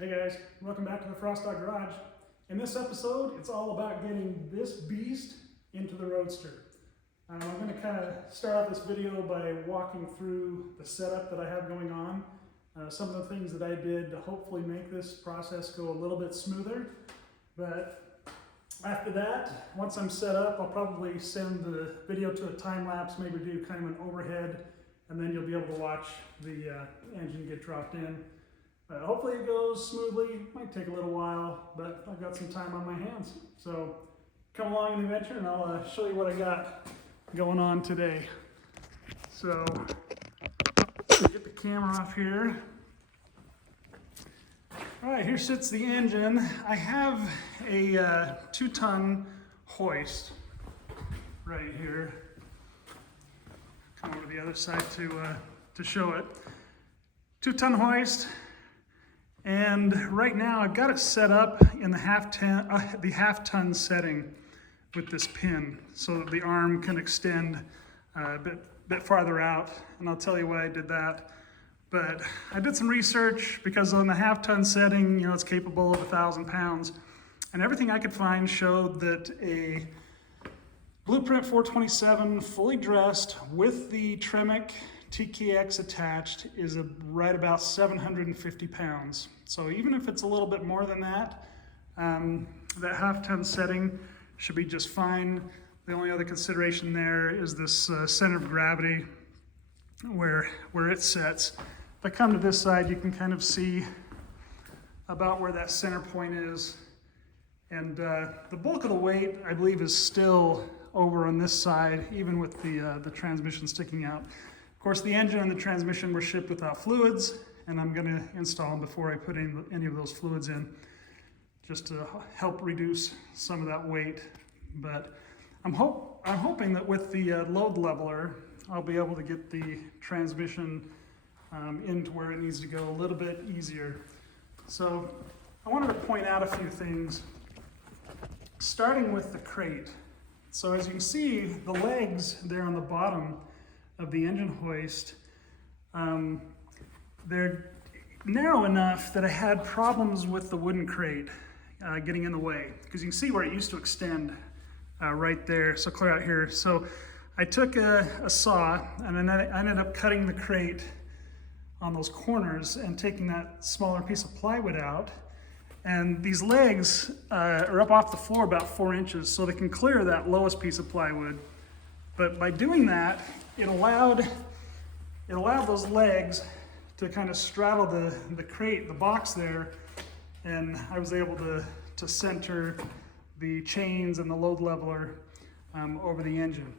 Hey guys, welcome back to the Frost Dog Garage. In this episode, it's all about getting this beast into the Roadster. I'm going to kind of start off this video by walking through the setup that I have going on. Some of the things that I did to hopefully make this process go a little bit smoother. But after that, once I'm set up, I'll probably send the video to a time lapse, maybe do kind of an overhead, and then you'll be able to watch the engine get dropped in. Hopefully it goes smoothly. Might take a little while, but I've got some time on my hands. So come along in the adventure and I'll show you what I got going on today. So get the camera off here. All right, here sits the engine. I have a 2-ton hoist right here. Come over to the other side to show it. 2-ton hoist. And right now I've got it set up in the half-ton setting with this pin so that the arm can extend a bit farther out, and I'll tell you why I did that. But I did some research because on the half-ton setting, it's capable of 1,000 pounds, and everything I could find showed that a Blueprint 427 fully dressed with the Tremec TKX attached is right about 750 pounds. So even if it's a little bit more than that, that half-ton setting should be just fine. The only other consideration there is this center of gravity where it sets. If I come to this side, you can kind of see about where that center point is. And the bulk of the weight, I believe, is still over on this side, even with the transmission sticking out. Of course, the engine and the transmission were shipped without fluids, and I'm going to install them before I put any of those fluids in, just to help reduce some of that weight. But I'm hoping that with the load leveler, I'll be able to get the transmission into where it needs to go a little bit easier. So I wanted to point out a few things, starting with the crate. So as you can see, the legs there on the bottom of the engine hoist, they're narrow enough that I had problems with the wooden crate getting in the way, because you can see where it used to extend right there, so clear out here. So I took a saw and then I ended up cutting the crate on those corners and taking that smaller piece of plywood out. And these legs are up off the floor about 4 inches, so they can clear that lowest piece of plywood. But by doing that, it allowed those legs to kind of straddle the crate, the box there, and I was able to center the chains and the load leveler over the engine.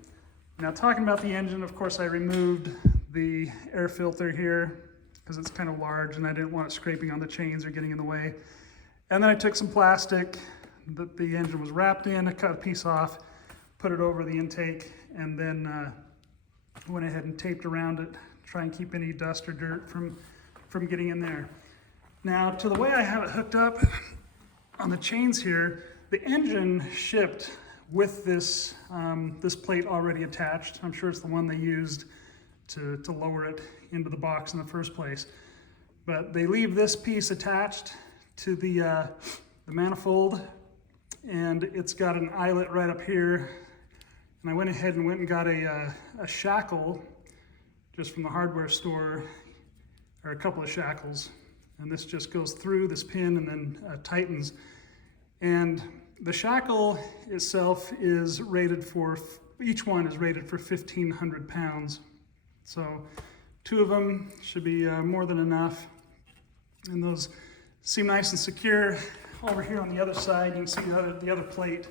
Now, talking about the engine, of course, I removed the air filter here because it's kind of large and I didn't want it scraping on the chains or getting in the way. And then I took some plastic that the engine was wrapped in, I cut a piece off, put it over the intake, and then went ahead and taped around it, try and keep any dust or dirt from getting in there. Now, to the way I have it hooked up on the chains here, the engine shipped with this plate already attached. I'm sure it's the one they used to lower it into the box in the first place. But they leave this piece attached to the manifold, and it's got an eyelet right up here. And I went ahead and got a shackle just from the hardware store, or a couple of shackles. And this just goes through this pin and then tightens. And the shackle itself is rated for, each one is rated for 1,500 pounds. So 2 of them should be more than enough. And those seem nice and secure. Over here on the other side, you can see the other plate,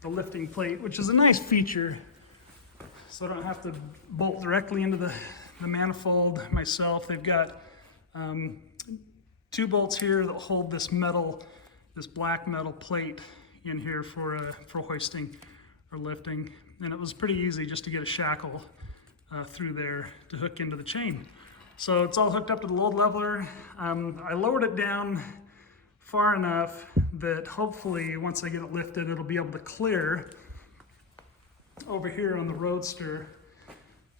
the lifting plate, which is a nice feature, so I don't have to bolt directly into the manifold myself. They've got 2 bolts here that hold this black metal plate in here for hoisting or lifting, and it was pretty easy just to get a shackle through there to hook into the chain. So it's all hooked up to the load leveler. I lowered it down far enough that hopefully once I get it lifted, it'll be able to clear over here on the Roadster.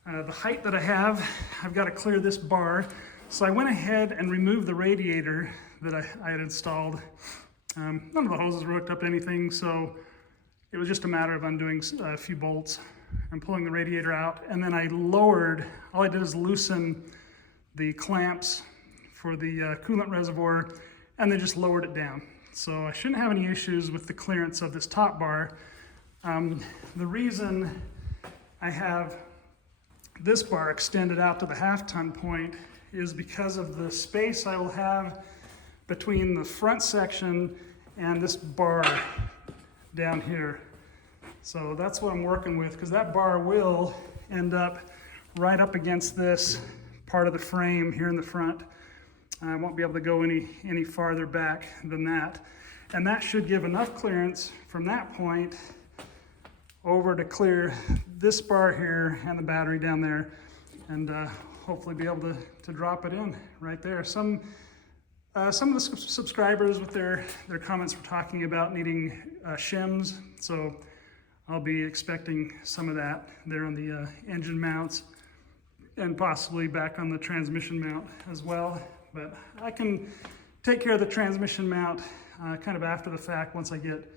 The height that I've got to clear this bar. So I went ahead and removed the radiator that I had installed. None of the hoses were hooked up to anything, so it was just a matter of undoing a few bolts and pulling the radiator out. And then I lowered, all I did is loosen the clamps for the coolant reservoir, and then just lowered it down. So I shouldn't have any issues with the clearance of this top bar. The reason I have this bar extended out to the half-ton point is because of the space I will have between the front section and this bar down here. So that's what I'm working with, because that bar will end up right up against this part of the frame here in the front. I won't be able to go any farther back than that. And that should give enough clearance from that point over to clear this bar here and the battery down there, and hopefully be able to drop it in right there. Some of the subscribers with their comments were talking about needing shims, so I'll be expecting some of that there on the engine mounts and possibly back on the transmission mount as well. But I can take care of the transmission mount kind of after the fact once I get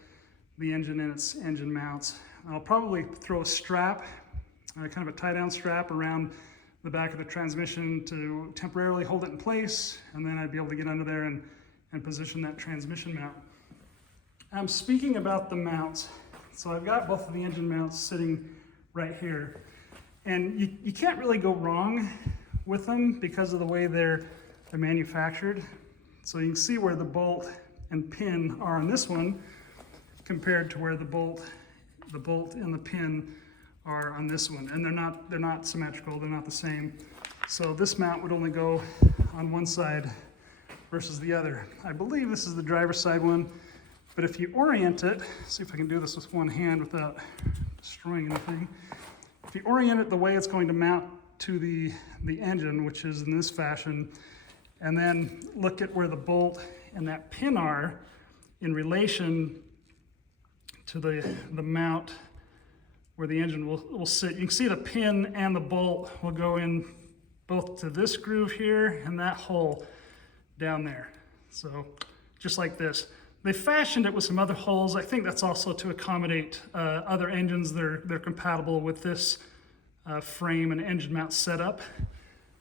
the engine and its engine mounts. I'll probably throw a strap, kind of a tie-down strap around the back of the transmission to temporarily hold it in place, and then I'd be able to get under there and position that transmission mount. Speaking about the mounts, so I've got both of the engine mounts sitting right here, and you can't really go wrong with them because of the way they're manufactured. So you can see where the bolt and pin are on this one compared to where the bolt and the pin are on this one, and they're not symmetrical, they're not the same. So this mount would only go on one side versus the other. I believe this is the driver's side one, but if you orient it, see if I can do this with one hand without destroying anything. If you orient it the way it's going to mount to the engine, which is in this fashion, and then look at where the bolt and that pin are in relation to the mount where the engine will sit. You can see the pin and the bolt will go in both to this groove here and that hole down there. So just like this. They fashioned it with some other holes. I think that's also to accommodate other engines. They're compatible with this frame and engine mount setup.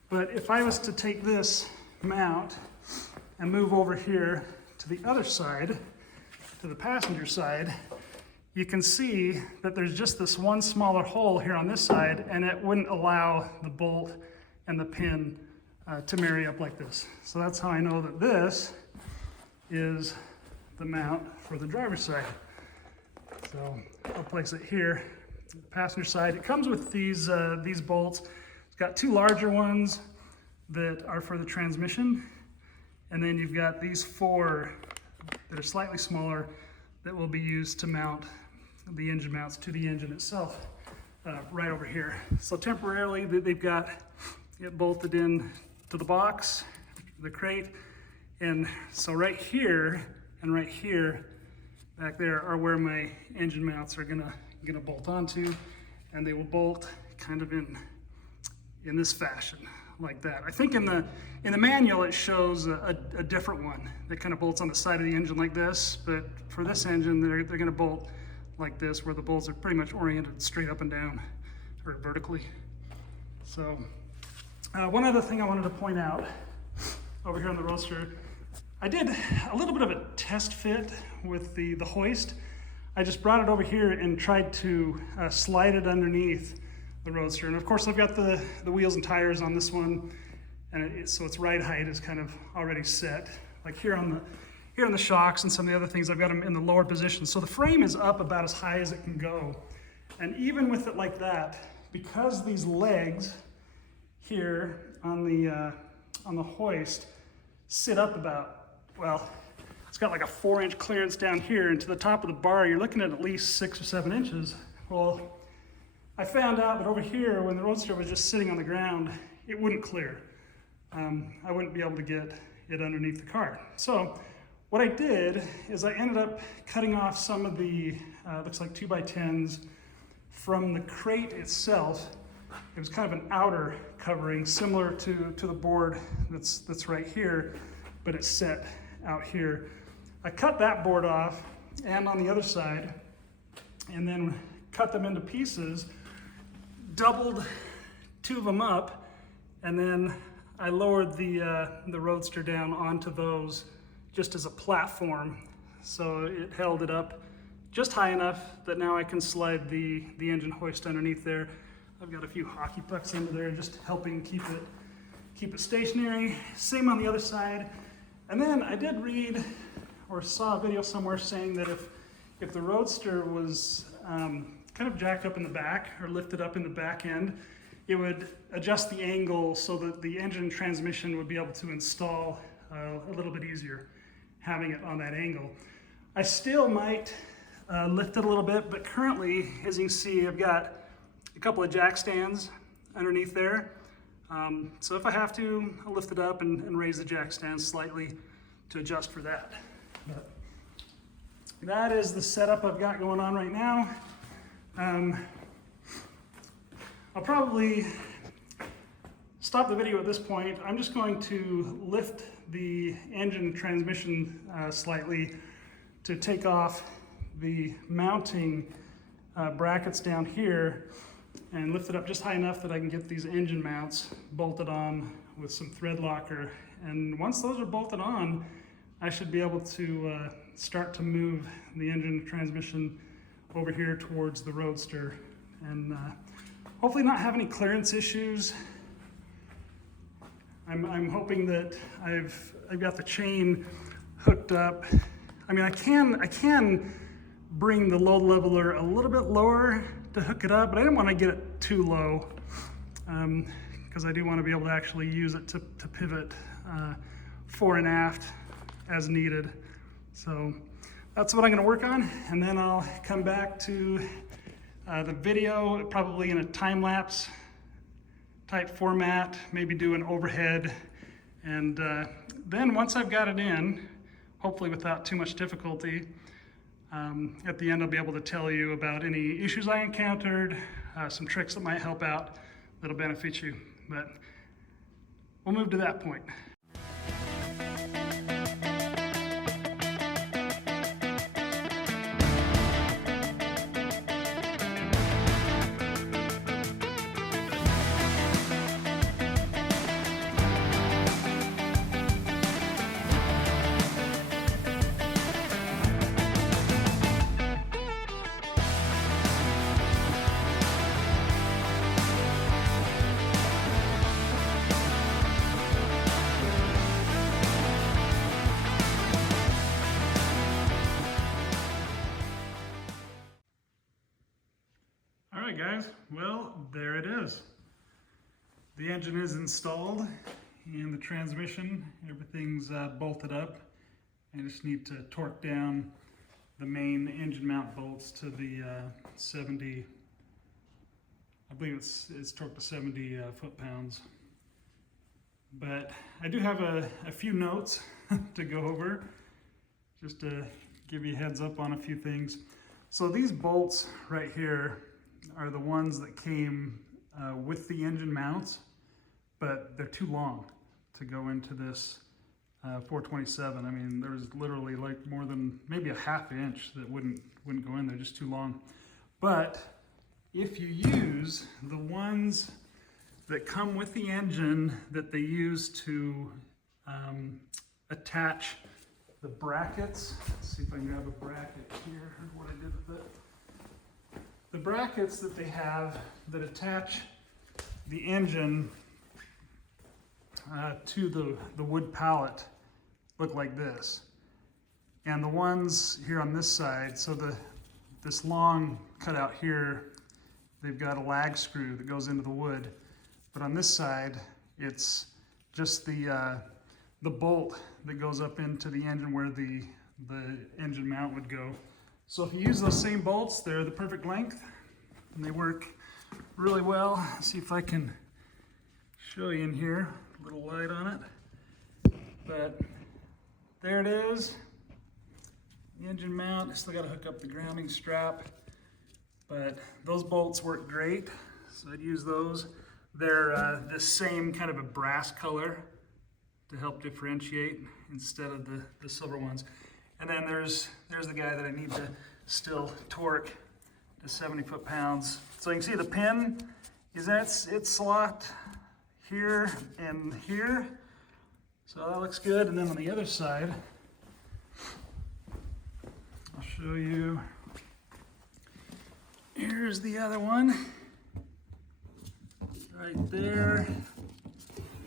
But if I was to take this mount and move over here to the other side, to the passenger side, you can see that there's just this one smaller hole here on this side, and it wouldn't allow the bolt and the pin to marry up like this. So that's how I know that this is the mount for the driver's side. So I'll place it here, the passenger side. It comes with these bolts. It's got two larger ones that are for the transmission, and then you've got these four that are slightly smaller that will be used to mount the engine mounts to the engine itself right over here. So temporarily they've got it bolted in to the box, the crate, and so right here and right here back there are where my engine mounts are gonna bolt onto, and they will bolt kind of in this fashion like that. I think in the manual it shows a different one that kind of bolts on the side of the engine like this, but for this engine they're going to bolt like this, where the bolts are pretty much oriented straight up and down or vertically. So one other thing I wanted to point out over here on the Roadster, I did a little bit of a test fit with the hoist. I just brought it over here and tried to slide it underneath the Roadster, and of course I've got the wheels and tires on this one, and so its ride height is kind of already set. Like here on the shocks and some of the other things, I've got them in the lower position, so the frame is up about as high as it can go. And even with it like that, because these legs here on the hoist sit up about, well, it's got like a 4-inch clearance down here, and to the top of the bar you're looking at least 6 or 7 inches. Well, I found out that over here, when the Roadster was just sitting on the ground, it wouldn't clear. I wouldn't be able to get it underneath the car. So what I did is I ended up cutting off some of the, looks like 2x10s from the crate itself. It was kind of an outer covering, similar to the board that's right here, but it's set out here. I cut that board off and on the other side, and then cut them into pieces, doubled 2 of them up, and then I lowered the Roadster down onto those just as a platform. So it held it up just high enough that now I can slide the engine hoist underneath there. I've got a few hockey pucks under there just helping keep it stationary. Same on the other side. And then I did read or saw a video somewhere saying that if the Roadster was kind of jacked up in the back or lifted up in the back end, it would adjust the angle so that the engine and transmission would be able to install a little bit easier having it on that angle. I still might lift it a little bit, but currently, as you can see, I've got a couple of jack stands underneath there. So if I have to, I'll lift it up and raise the jack stands slightly to adjust for that. But that is the setup I've got going on right now. I'll probably stop the video at this point. I'm just going to lift the engine transmission slightly to take off the mounting brackets down here and lift it up just high enough that I can get these engine mounts bolted on with some thread locker. And once those are bolted on, I should be able to start to move the engine transmission over here towards the Roadster and hopefully not have any clearance issues. I'm hoping that I've got the chain hooked up. I mean, I can bring the load leveler a little bit lower to hook it up, but I didn't want to get it too low because I do want to be able to actually use it to pivot fore and aft as needed. So that's what I'm going to work on, and then I'll come back to the video, probably in a time-lapse type format, maybe do an overhead, and then once I've got it in, hopefully without too much difficulty, at the end I'll be able to tell you about any issues I encountered, some tricks that might help out that'll benefit you, but we'll move to that point. Alright guys, well, there it is. The engine is installed and the transmission, everything's bolted up. I just need to torque down the main engine mount bolts to the 70, I believe it's torqued to 70 foot-pounds. But I do have a few notes to go over, just to give you a heads up on a few things. So these bolts right here are the ones that came with the engine mounts, but they're too long to go into this 427. I mean, there's literally like more than maybe a ½ inch that wouldn't go in there, just too long. But if you use the ones that come with the engine that they use to attach the brackets, let's see if I can grab a bracket here, or what I did with it. The brackets that they have that attach the engine to the wood pallet look like this. And the ones here on this side, so this long cutout here, they've got a lag screw that goes into the wood. But on this side, it's just the bolt that goes up into the engine where the engine mount would go. So if you use those same bolts, they're the perfect length and they work really well. Let's see if I can show you in here, a little light on it. But there it is, the engine mount. I still got to hook up the grounding strap, but those bolts work great, so I'd use those. They're the same kind of a brass color to help differentiate instead of the silver ones. And then there's the guy that I need to still torque to 70 foot-pounds. So you can see the pin is its slot here and here. So that looks good. And then on the other side, I'll show you. Here's the other one, right there.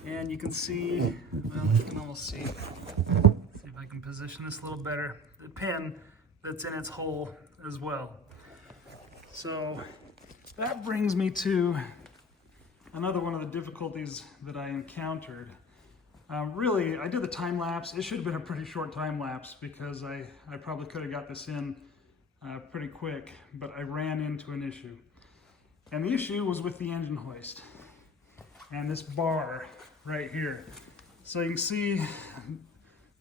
And you can see, well, you can almost see if I can position this a little better, the pin that's in its hole as well. So that brings me to another one of the difficulties that I encountered. Really, I did the time lapse. It should have been a pretty short time lapse because I probably could have got this in pretty quick, but I ran into an issue. And the issue was with the engine hoist and this bar right here. So you can see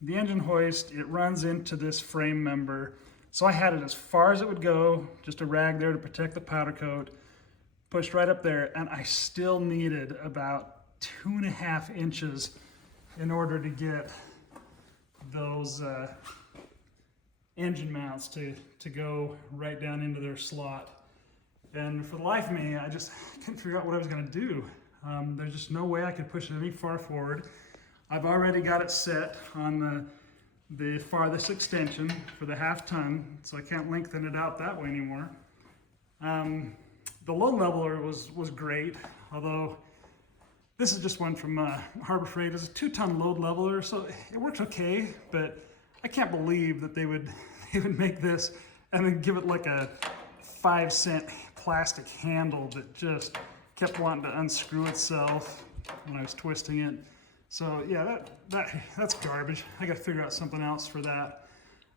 the engine hoist, it runs into this frame member. So I had it as far as it would go, just a rag there to protect the powder coat, pushed right up there, and I still needed about 2.5 inches in order to get those engine mounts to go right down into their slot. And for the life of me, I just couldn't figure out what I was gonna do. There's just no way I could push it any far forward. I've already got it set on the farthest extension for the 1/2 ton, so I can't lengthen it out that way anymore. The load leveler was great, although this is just one from Harbor Freight. It's a 2-ton load leveler, so it works okay, but I can't believe that they would make this and then give it like a 5-cent plastic handle that just kept wanting to unscrew itself when I was twisting it. So yeah, that's garbage. I gotta figure out something else for that.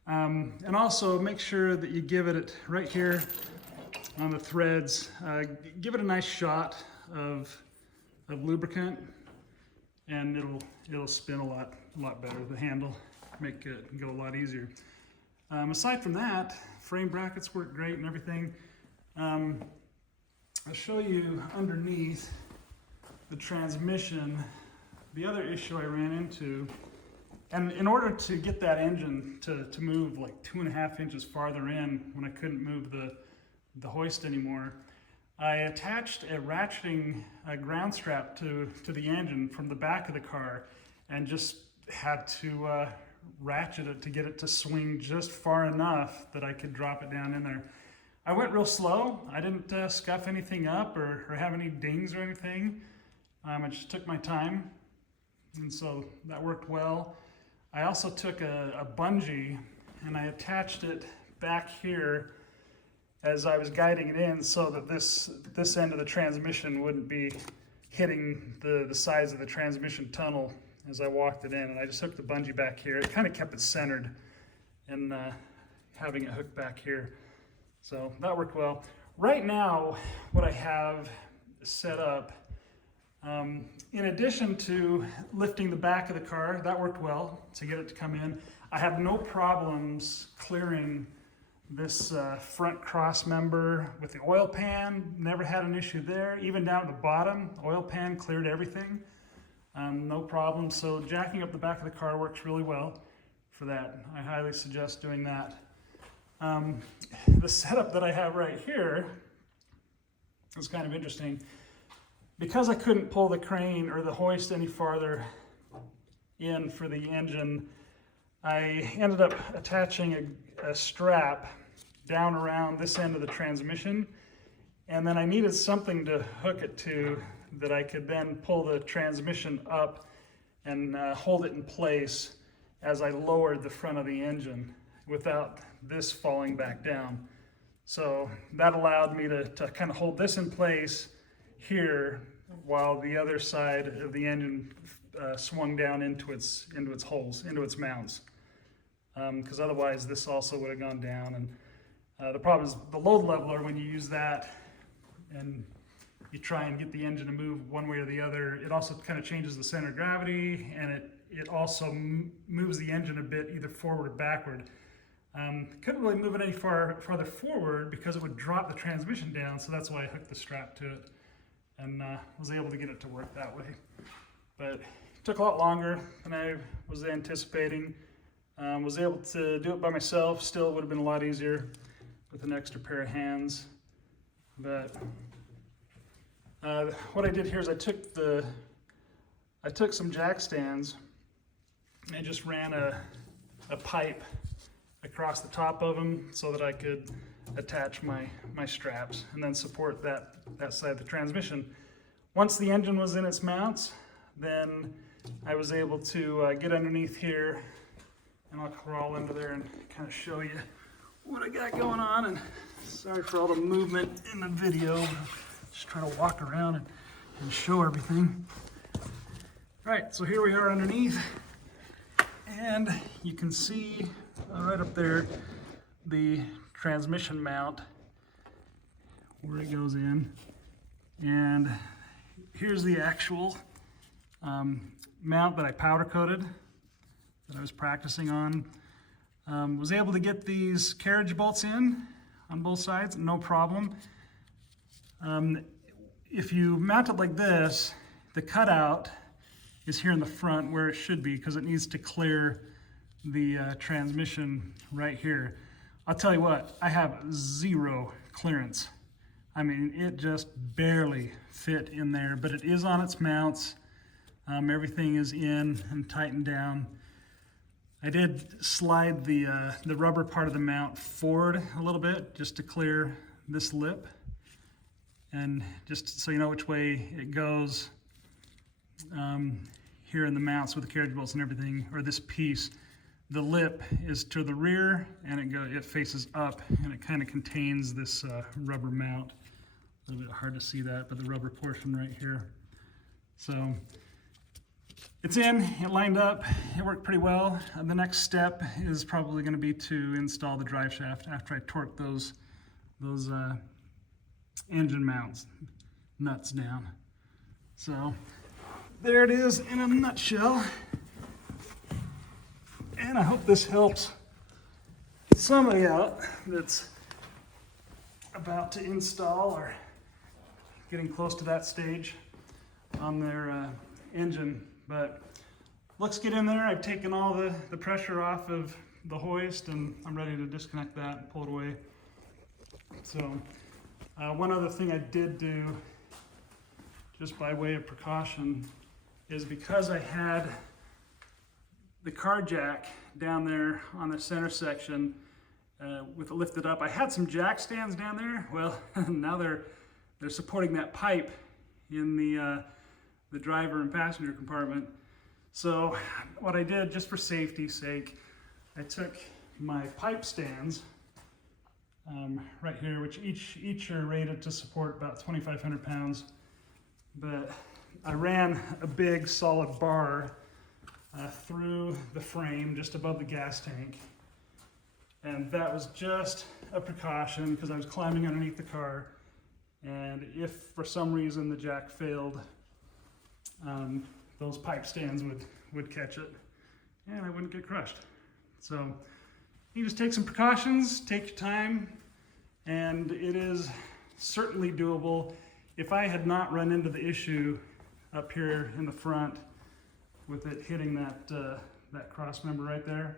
And also make sure that you give it right here on the threads, give it a nice shot of lubricant, and it'll spin a lot better. The handle make it go a lot easier. Aside from that, frame brackets work great and everything. I'll show you underneath the transmission the other issue I ran into. And in order to get that engine to move like 2.5 inches farther in when I couldn't move the hoist anymore, I attached a ratcheting ground strap to the engine from the back of the car and just had to ratchet it to get it to swing just far enough that I could drop it down in there. I went real slow. I didn't scuff anything up or have any dings or anything. I just took my time, and so that worked well. I also took a bungee and I attached it back here as I was guiding it in so that this end of the transmission wouldn't be hitting the sides of the transmission tunnel as I walked it in. And I just hooked the bungee back here. It kind of kept it centered in having it hooked back here. So that worked well. Right now, what I have set up, in addition to lifting the back of the car, that worked well to get it to come in. I have no problems clearing this front cross member with the oil pan. Never had an issue there. Even down at the bottom, oil pan cleared everything. No problem. So jacking up the back of the car works really well for that. I highly suggest doing that. The setup that I have right here is kind of interesting. Because I couldn't pull the crane or the hoist any farther in for the engine, I ended up attaching a strap down around this end of the transmission, and then I needed something to hook it to that I could then pull the transmission up and hold it in place as I lowered the front of the engine without this falling back down. So that allowed me to kind of hold this in place here while the other side of the engine swung down into its holes, into its mounts. Because otherwise this also would have gone down. And the problem is the load leveler, when you use that and you try and get the engine to move one way or the other, it also kind of changes the center of gravity, and it also moves the engine a bit either forward or backward. Couldn't really move it any farther forward because it would drop the transmission down, so that's why I hooked the strap to it and was able to get it to work that way. But took a lot longer than I was anticipating. Was able to do it by myself. Still, it would have been a lot easier with an extra pair of hands. But what I did here is I took some jack stands and I just ran a pipe across the top of them so that I could attach my straps and then support that side of the transmission. Once the engine was in its mounts, then I was able to get underneath here, and I'll crawl under there and kind of show you what I got going on. And sorry for all the movement in the video. Just trying to walk around and show everything. All right, so here we are underneath, and you can see right up there the transmission mount where it goes in, and here's the actual mount that I powder coated that I was practicing on. Was able to get these carriage bolts in on both sides, no problem. If you mount it like this, the cutout is here in the front where it should be because it needs to clear the transmission right here. I'll tell you what, I have zero clearance. I mean, it just barely fit in there, but it is on its mounts. Everything is in and tightened down. I did slide the rubber part of the mount forward a little bit just to clear this lip, and just so you know which way it goes. Here in the mounts with the carriage bolts and everything, or this piece, the lip is to the rear and it faces up, and it kind of contains this rubber mount. A little bit hard to see that, but the rubber portion right here. So it's in, it lined up, it worked pretty well. The next step is probably going to be to install the drive shaft after I torque those engine mounts, nuts down. So there it is in a nutshell. And I hope this helps somebody out that's about to install or getting close to that stage on their engine. But let's get in there. I've taken all the pressure off of the hoist, and I'm ready to disconnect that and pull it away. So one other thing I did do, just by way of precaution, is because I had the car jack down there on the center section with it lifted up. I had some jack stands down there. Well, now they're supporting that pipe in the driver and passenger compartment. So what I did, just for safety's sake, I took my pipe stands right here, which each are rated to support about 2,500 pounds. But I ran a big solid bar through the frame just above the gas tank, and that was just a precaution because I was climbing underneath the car, and if for some reason the jack failed, those pipe stands would catch it and I wouldn't get crushed. So you just take some precautions, take your time, and it is certainly doable. If I had not run into the issue up here in the front with it hitting that cross member right there,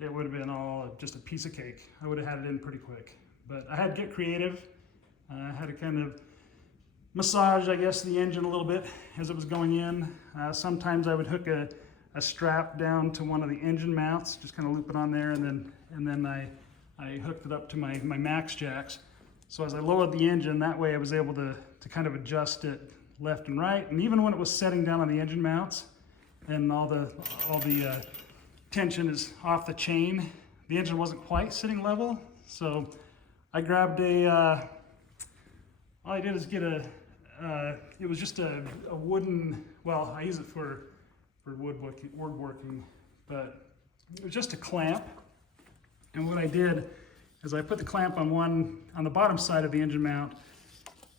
it would have been all just a piece of cake. I would have had it in pretty quick. But I had to get creative. I had to kind of massage, I guess, the engine a little bit as it was going in. Sometimes I would hook a strap down to one of the engine mounts, just kind of loop it on there, and then I hooked it up to my max jacks. So as I lowered the engine, that way I was able to kind of adjust it left and right. And even when it was setting down on the engine mounts and all the tension is off the chain, the engine wasn't quite sitting level. So I grabbed all I did is get it was just a wooden, well, I use it for woodworking, but it was just a clamp. And what I did is I put the clamp on the bottom side of the engine mount,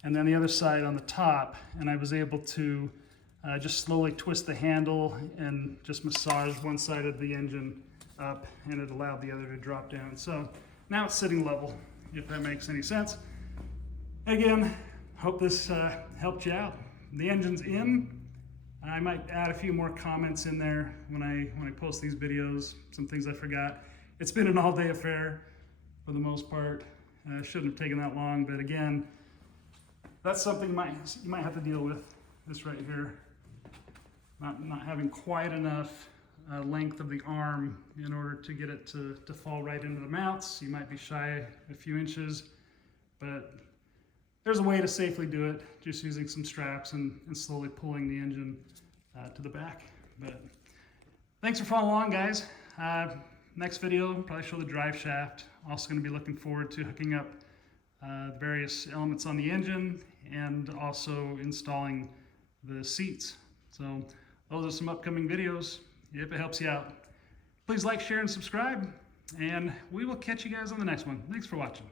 and then the other side on the top, and I was able to just slowly twist the handle and just massage one side of the engine up, and it allowed the other to drop down. So now it's sitting level, if that makes any sense. Again, hope this helped you out. The engine's in. I might add a few more comments in there when I post these videos, some things I forgot. It's been an all-day affair for the most part. Shouldn't have taken that long, but again, that's something you might have to deal with. This right here, not having quite enough length of the arm in order to get it to fall right into the mounts. You might be shy a few inches, but there's a way to safely do it, just using some straps and slowly pulling the engine to the back. But thanks for following along, guys. Next video, probably show the drive shaft. Also going to be looking forward to hooking up various elements on the engine and also installing the seats. So those are some upcoming videos. If it helps you out, please like, share, and subscribe, and we will catch you guys on the next one. Thanks for watching.